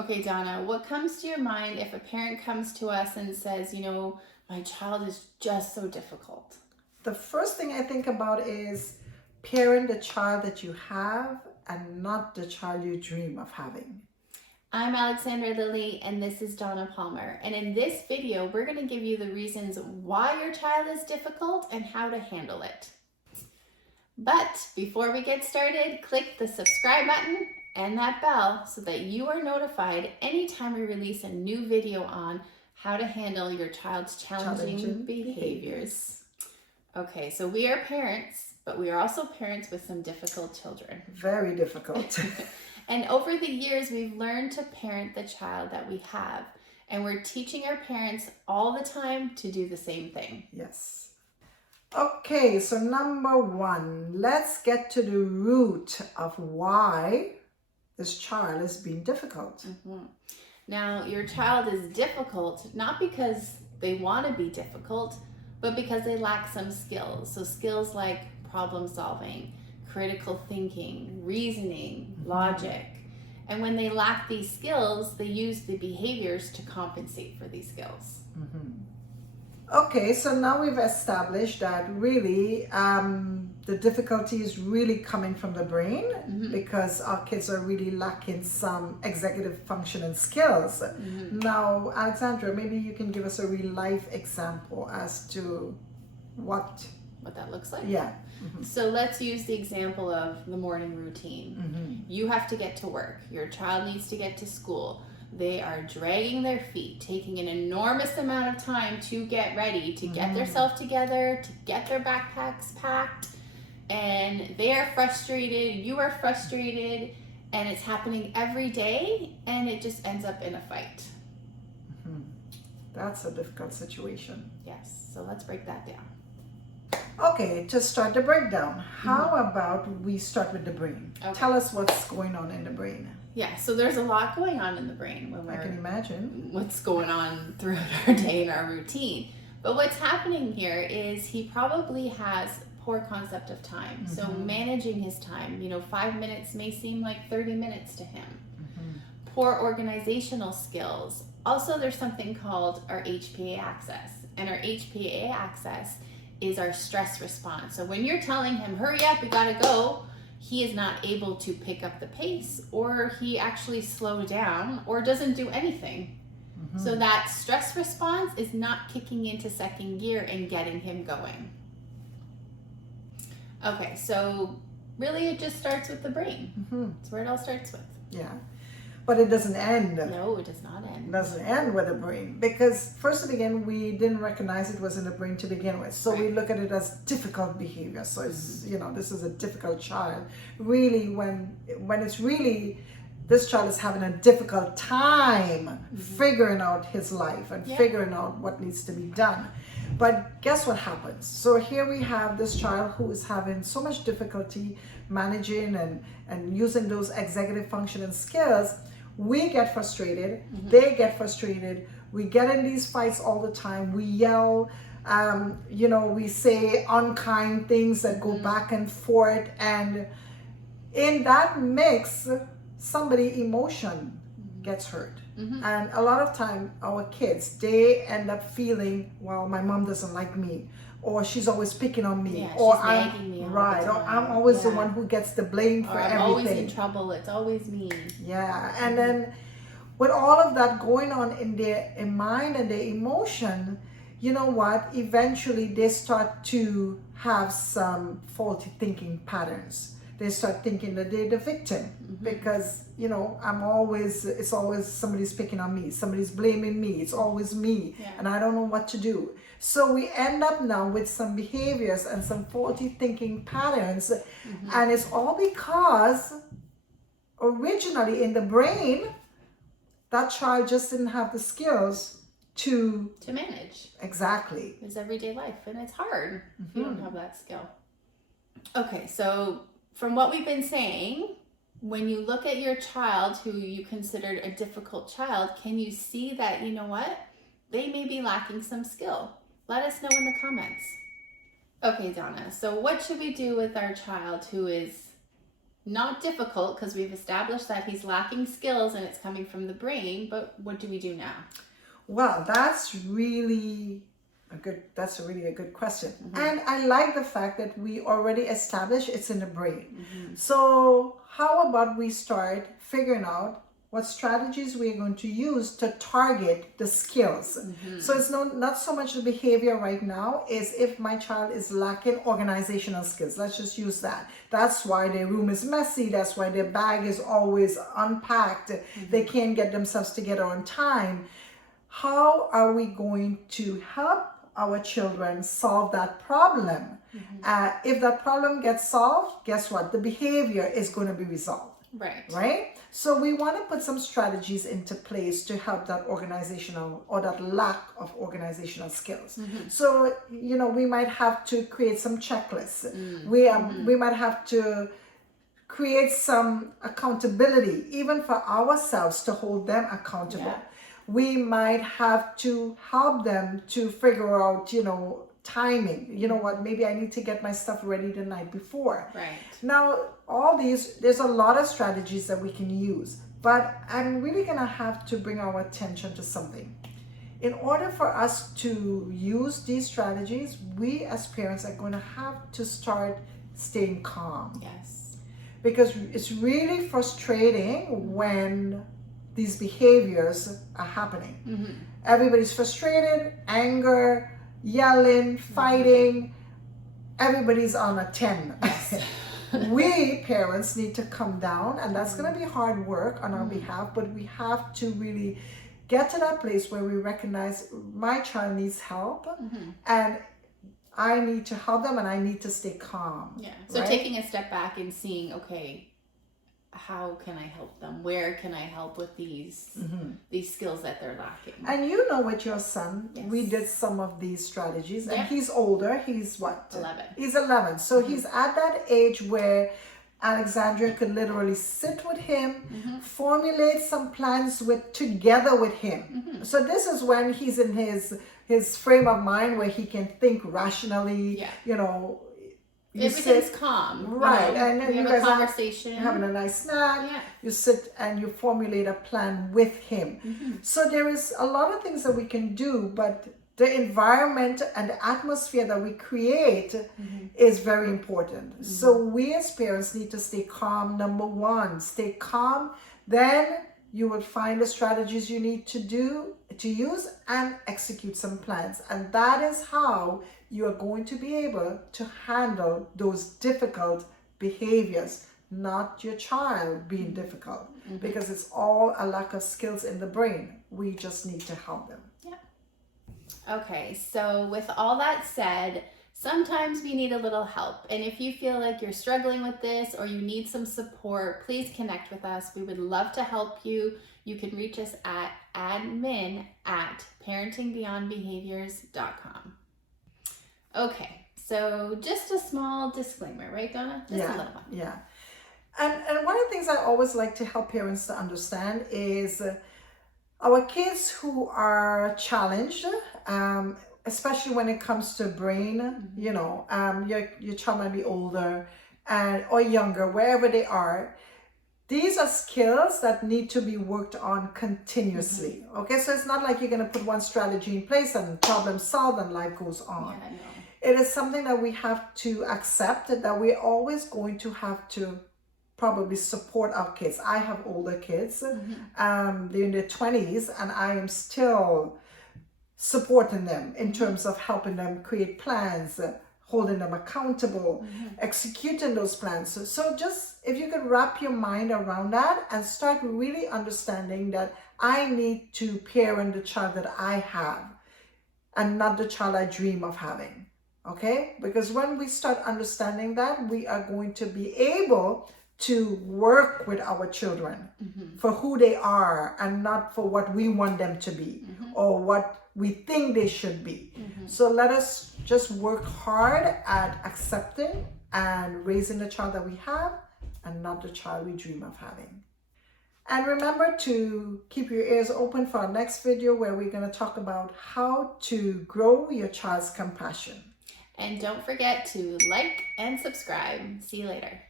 Okay, Donna, what comes to your mind if a parent comes to us and says, my child is just so difficult? The first thing I think about is parent the child that you have and not the child you dream of having. I'm Alexandra Lilly, and this is Donna Palmer. And in this video, we're going to give you the reasons why your child is difficult and how to handle it. But before we get started, click the subscribe button and that bell so that you are notified anytime we release a new video on how to handle your child's challenging behaviors. Okay, so we are parents, but we are also parents with some difficult children. Very difficult. And over the years, we've learned to parent the child that we have. And we're teaching our parents all the time to do the same thing. Yes. Okay, so number one, let's get to the root of why this child is being difficult. Mm-hmm. Now, your child is difficult not because they want to be difficult, but because they lack some skills. So skills like problem solving, critical thinking, reasoning, logic. And when they lack these skills, they use the behaviors to compensate for these skills. Okay, so now we've established that really the difficulty is really coming from the brain because our kids are really lacking some executive function and skills. Now, Alexandra, maybe you can give us a real life example as to what that looks like? Yeah. So let's use the example of the morning routine. You have to get to work. Your child needs to get to school. They are dragging their feet, taking an enormous amount of time to get ready, to get themselves together, to get their backpacks packed. And they are frustrated, you are frustrated, and it's happening every day, and it just ends up in a fight. That's a difficult situation. Yes, so let's break that down. Okay, to start the breakdown, how about we start with the brain? Okay. Tell us what's going on in the brain. Yeah, so there's a lot going on in the brain when I can imagine. What's going on throughout our day and our routine. But what's happening here is he probably has poor concept of time. So managing his time, 5 minutes may seem like 30 minutes to him. Poor organizational skills. Also, there's something called our HPA axis. And our HPA axis is our stress response. So when you're telling him, hurry up, we gotta go, he is not able to pick up the pace, or he actually slows down or doesn't do anything. So that stress response is not kicking into second gear and getting him going. Okay, so really it just starts with the brain. That's where it all starts with. Yeah, but it doesn't end. No, it does not end. It doesn't end with the brain because first to begin, we didn't recognize it was in the brain to begin with. So we look at it as difficult behavior. So it's, this is a difficult child. Really, when it's really, this child is having a difficult time figuring out his life and figuring out what needs to be done. But guess what happens? So here we have this child who is having so much difficulty managing and using those executive function and skills. We get frustrated, they get frustrated, we get in these fights all the time, we yell, we say unkind things that go back and forth, and in that mix, somebody's emotion gets hurt. And a lot of time, our kids, they end up feeling, well, my mom doesn't like me, or she's always picking on me, or nagging me or I'm always the one who gets the blame for everything. I'm always in trouble. It's always me. Yeah, and then with all of that going on in their mind and their emotion, you know what? Eventually, they start to have some faulty thinking patterns. They start thinking that they're the victim because, it's always somebody's picking on me, somebody's blaming me, it's always me, and I don't know what to do. So we end up now with some behaviors and some faulty thinking patterns, and it's all because originally in the brain, that child just didn't have the skills to manage. Exactly. It's everyday life, and it's hard if you don't have that skill. Okay, so from what we've been saying, when you look at your child who you considered a difficult child, can you see that, they may be lacking some skill? Let us know in the comments. Okay, Donna, so what should we do with our child who is not difficult because we've established that he's lacking skills and it's coming from the brain, but what do we do now? Well, that's really a good question. And I like the fact that we already established it's in the brain. So how about we start figuring out what strategies we're going to use to target the skills. So it's not so much the behavior right now, is if my child is lacking organizational skills. Let's just use that. That's why their room is messy. That's why their bag is always unpacked. They can't get themselves together on time. How are we going to help our children solve that problem? If that problem gets solved, guess what? The behavior is going to be resolved. Right? So we want to put some strategies into place to help that organizational or that lack of organizational skills. So, you know, we might have to create some checklists. We might have to create some accountability, even for ourselves, to hold them accountable. We might have to help them to figure out, you know, timing. You know what, maybe I need to get my stuff ready the night before. Now, all these, there's a lot of strategies that we can use, but I'm really gonna have to bring our attention to something. In order for us to use these strategies, we as parents are going to have to start staying calm. Because it's really frustrating when these behaviors are happening. Everybody's frustrated, anger, yelling, fighting, everybody's on a 10. We parents need to come down, and that's going to be hard work on our behalf, but we have to really get to that place where we recognize my child needs help, and I need to help them, and I need to stay calm. So taking a step back and seeing, okay, how can I help them? Where can I help with these skills that they're lacking? And you know, with your son, we did some of these strategies, and he's older. He's what? 11. He's 11. So he's at that age where Alexandria could literally sit with him, formulate some plans together with him. So this is when he's in his frame of mind where he can think rationally, you know. Everything's calm. Right. And then you have a conversation. You're having a nice snack. You sit and you formulate a plan with him. So there is a lot of things that we can do, but the environment and the atmosphere that we create is very important. So we as parents need to stay calm. Number one, stay calm. Then you will find the strategies you need to use and execute some plans. And that is how you are going to be able to handle those difficult behaviors, not your child being difficult, because it's all a lack of skills in the brain. We just need to help them. Okay, so with all that said, sometimes we need a little help. And if you feel like you're struggling with this or you need some support, please connect with us. We would love to help you. You can reach us at admin@parentingbeyondbehaviors.com. Okay, so just a small disclaimer, right, Donna? Just a little one. And one of the things I always like to help parents to understand is our kids who are challenged, especially when it comes to brain, you know, your child might be older or younger, wherever they are. These are skills that need to be worked on continuously. Okay, so it's not like you're going to put one strategy in place and problem solved and life goes on. It is something that we have to accept, that we're always going to have to probably support our kids. I have older kids, they're in their 20s, and I am still supporting them in terms of helping them create plans, holding them accountable, executing those plans. So just, if you could wrap your mind around that and start really understanding that I need to parent the child that I have and not the child I dream of having. Okay? Because when we start understanding that, we are going to be able to work with our children for who they are and not for what we want them to be or what we think they should be. So let us just work hard at accepting and raising the child that we have and not the child we dream of having. And remember to keep your ears open for our next video where we're going to talk about how to grow your child's compassion. And don't forget to like and subscribe. See you later.